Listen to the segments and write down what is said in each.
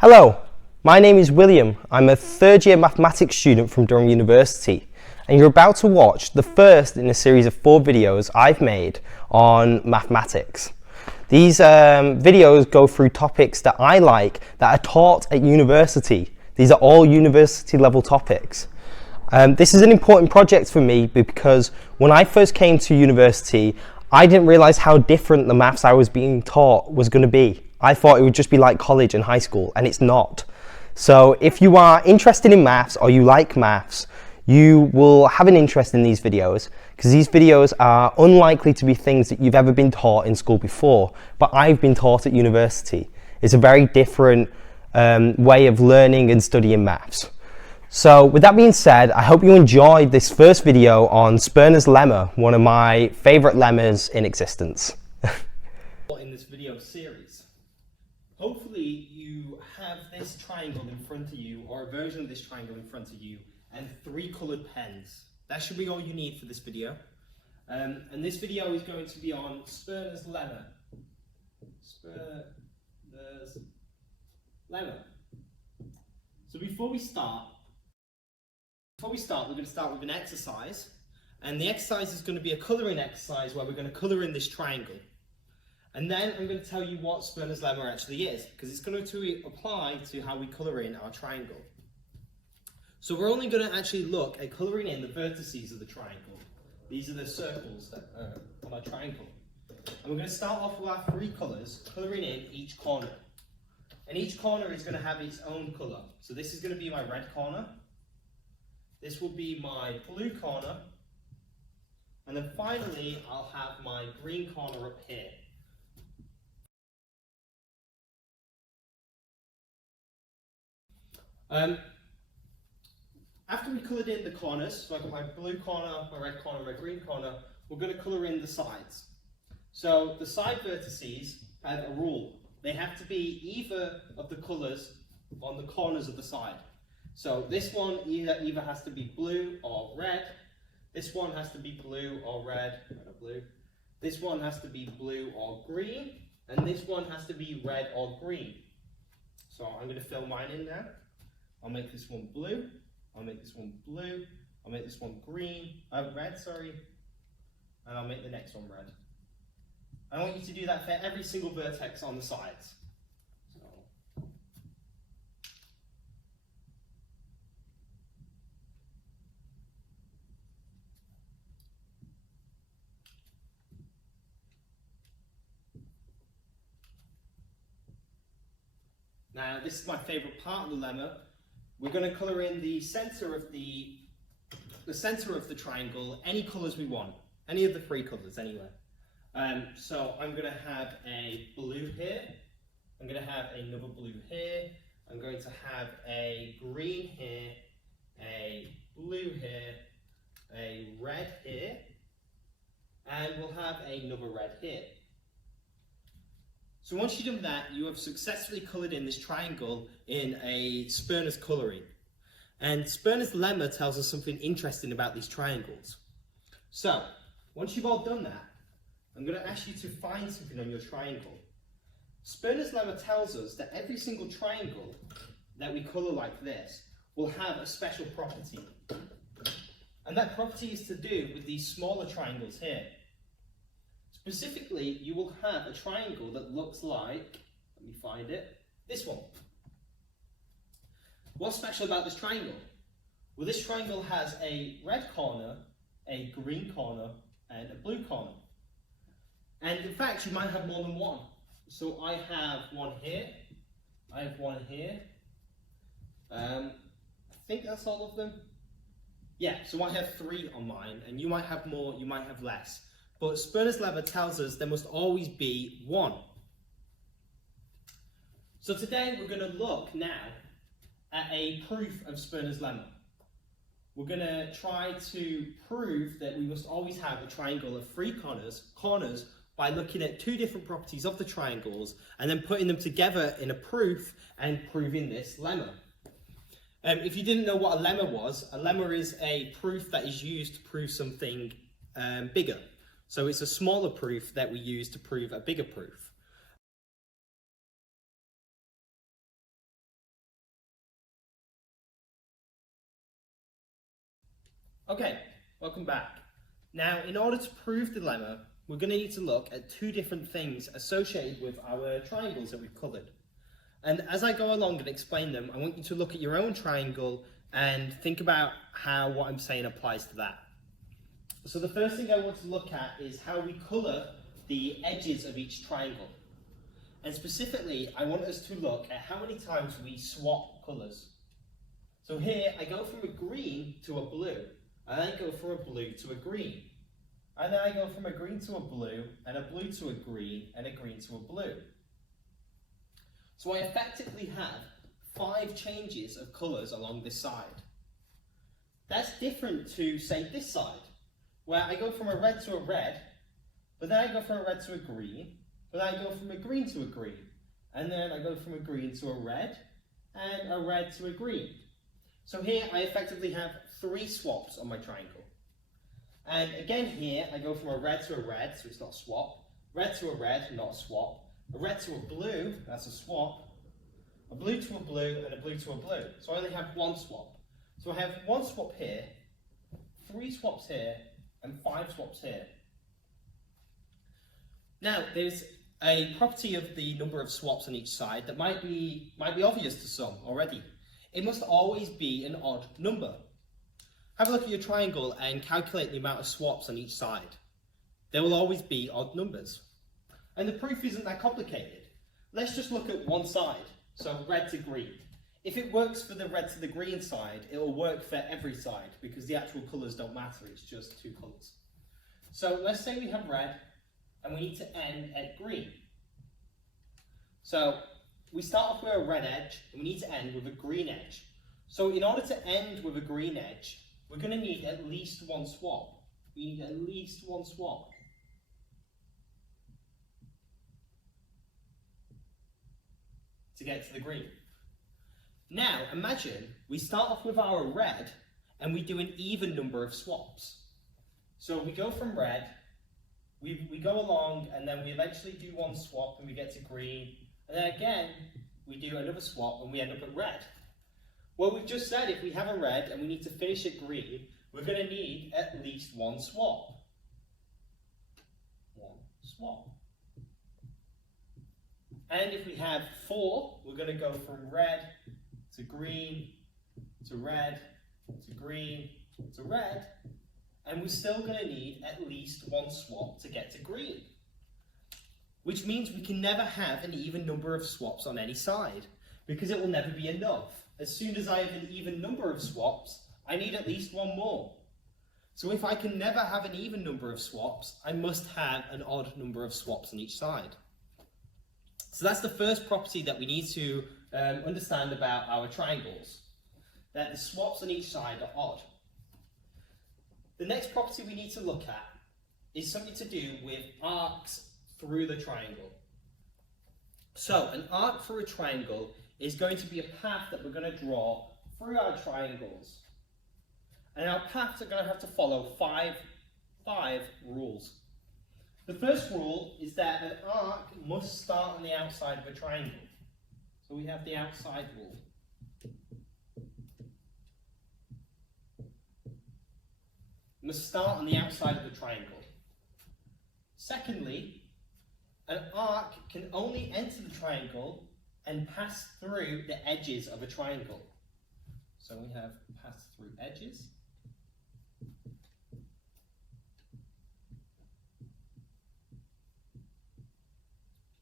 Hello, my name is William. I'm a third year mathematics student from Durham University, and you're about to watch the first in a series of 4 videos I've made on mathematics. These videos go through topics that I like that are taught at university. These are all university level topics. This is an important project for me because when I first came to university, I didn't realise how different the maths I was being taught was going to be. I thought it would just be like college and high school, and it's not. So if you are interested in maths or you like maths, you will have an interest in these videos because these videos are unlikely to be things that you've ever been taught in school before, but I've been taught at university. It's a very different way of learning and studying maths. So with that being said, I hope you enjoyed this first video on Sperner's lemma, one of my favourite lemmas in existence. In this video series, hopefully you have this triangle in front of you, or a version of this triangle in front of you, and 3 coloured pens. That should be all you need for this video. And this video is going to be on Sperner's lemma. Sperner's lemma. So before we start, we're going to start with an exercise, and the exercise is going to be a colouring exercise where we're going to colour in this triangle. And then I'm going to tell you what Sperner's lemma actually is, because it's going to apply to how we colour in our triangle. So we're only going to actually look at colouring in the vertices of the triangle. These are the circles that are on our triangle. And we're going to start off with our 3 colours, colouring in each corner. And each corner is going to have its own colour. So this is going to be my red corner. This will be my blue corner, and then finally I'll have my green corner up here. After we coloured in the corners, so I've got my blue corner, my red corner, my green corner, we're going to colour in the sides. So the side vertices have a rule. They have to be either of the colours on the corners of the side. So this one either has to be blue or red. This one has to be blue or red or blue. This one has to be blue or green. And this one has to be red or green. So I'm going to fill mine in now. I'll make this one blue. I'll make this one blue. I'll make this one red, sorry. And I'll make the next one red. I want you to do that for every single vertex on the sides. Now, this is my favourite part of the lemma. We're going to colour in the centre of the triangle, any colours we want, any of the 3 colours anyway. So I'm going to have a blue here, I'm going to have another blue here, I'm going to have a green here, a blue here, a red here, and we'll have another red here. So once you've done that, you have successfully coloured in this triangle in a Sperner's colouring. And Sperner's lemma tells us something interesting about these triangles. So, once you've all done that, I'm going to ask you to find something on your triangle. Sperner's lemma tells us that every single triangle that we colour like this will have a special property. And that property is to do with these smaller triangles here. Specifically, you will have a triangle that looks like, let me find it, this one. What's special about this triangle? Well, this triangle has a red corner, a green corner, and a blue corner. And in fact, you might have more than one. So I have one here, I have one here. I think that's all of them. Yeah, so I have 3 on mine, and you might have more, you might have less. But Sperner's lemma tells us there must always be 1. So today we're going to look now at a proof of Sperner's lemma. We're going to try to prove that we must always have a triangle of 3 corners by looking at 2 different properties of the triangles and then putting them together in a proof and proving this lemma. If you didn't know what a lemma is a proof that is used to prove something bigger. So it's a smaller proof that we use to prove a bigger proof. Okay, welcome back. Now, in order to prove the lemma, we're going to need to look at two different things associated with our triangles that we've coloured. And as I go along and explain them, I want you to look at your own triangle and think about how what I'm saying applies to that. So the first thing I want to look at is how we colour the edges of each triangle. And specifically, I want us to look at how many times we swap colours. So here, I go from a green to a blue, and then I go from a blue to a green. And then I go from a green to a blue, and a blue to a green, and a green to a blue. So I effectively have 5 changes of colours along this side. That's different to, say, this side, where I go from a red to a red, but then I go from a red to a green, but then I go from a green to a green, and then I go from a green to a red, and a red to a green. So here I effectively have 3 swaps on my triangle. And again here, I go from a red to a red, so it's not a swap, red to a red, not a swap, a red to a blue, that's a swap, a blue to a blue, and a blue to a blue. So I only have 1 swap. So I have 1 swap here, 3 swaps here, and 5 swaps here. Now, there's a property of the number of swaps on each side that might be obvious to some already. It must always be an odd number. Have a look at your triangle and calculate the amount of swaps on each side. There will always be odd numbers. And the proof isn't that complicated. Let's just look at one side, so red to green. If it works for the red to the green side, it will work for every side because the actual colours don't matter, it's just 2 colours. So let's say we have red and we need to end at green. So we start off with a red edge and we need to end with a green edge. So in order to end with a green edge, we're going to need at least 1 swap. We need at least 1 swap. To get to the green. Now imagine we start off with our red and we do an even number of swaps. So we go from red, we go along and then we eventually do 1 swap and we get to green, and then again we do another swap and we end up at red. Well, we've just said if we have a red and we need to finish at green, we're going to need at least 1 swap. 1 swap. And if we have 4, we're going to go from red to green to red to green to red, and we're still going to need at least 1 swap to get to green. Which means we can never have an even number of swaps on any side, because it will never be enough. As soon as I have an even number of swaps, I need at least 1 more. So if I can never have an even number of swaps, I must have an odd number of swaps on each side. So that's the first property that we need to understand about our triangles, that the swaps on each side are odd. The next property we need to look at is something to do with arcs through the triangle. So an arc through a triangle is going to be a path that we're going to draw through our triangles. And our paths are going to have to follow five rules. The first rule is that an arc must start on the outside of a triangle. So we have the outside rule. It must start on the outside of the triangle. Secondly, an arc can only enter the triangle and pass through the edges of a triangle. So we have pass through edges.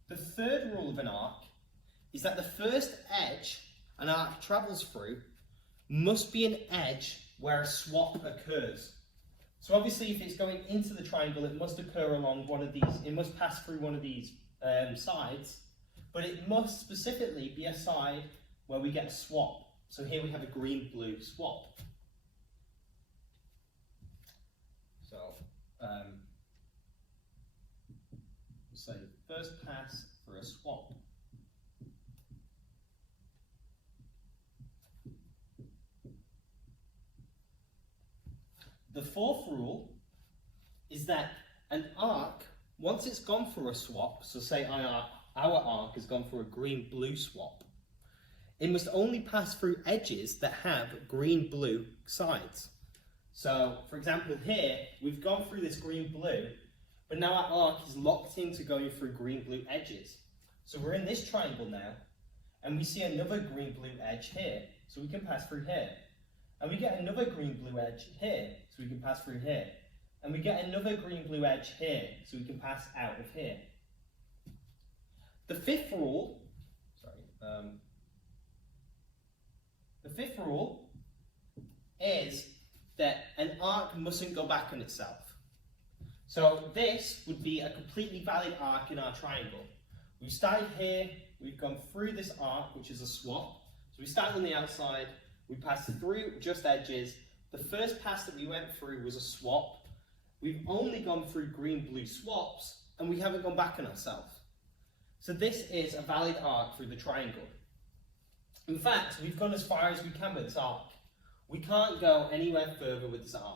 The third rule of an arc is that the first edge an arc travels through must be an edge where a swap occurs. So obviously if it's going into the triangle, it must occur along one of these, it must pass through one of these sides, but it must specifically be a side where we get a swap. So here we have a green-blue swap. So we'll say first pass for a swap. The fourth rule is that an arc, once it's gone for a swap, so say our arc has gone for a green-blue swap, it must only pass through edges that have green-blue sides. So, for example, here, we've gone through this green-blue, but now our arc is locked into going through green-blue edges. So we're in this triangle now, and we see another green-blue edge here, so we can pass through here. And we get another green-blue edge here, so we can pass through here. And we get another green-blue edge here, so we can pass out of here. The fifth rule is that an arc mustn't go back on itself. So this would be a completely valid arc in our triangle. We've started here, we've gone through this arc, which is a swap. So we started on the outside, we passed through just edges. The first pass that we went through was a swap. We've only gone through green-blue swaps, and we haven't gone back on ourselves. So this is a valid arc through the triangle. In fact, we've gone as far as we can with this arc. We can't go anywhere further with this arc.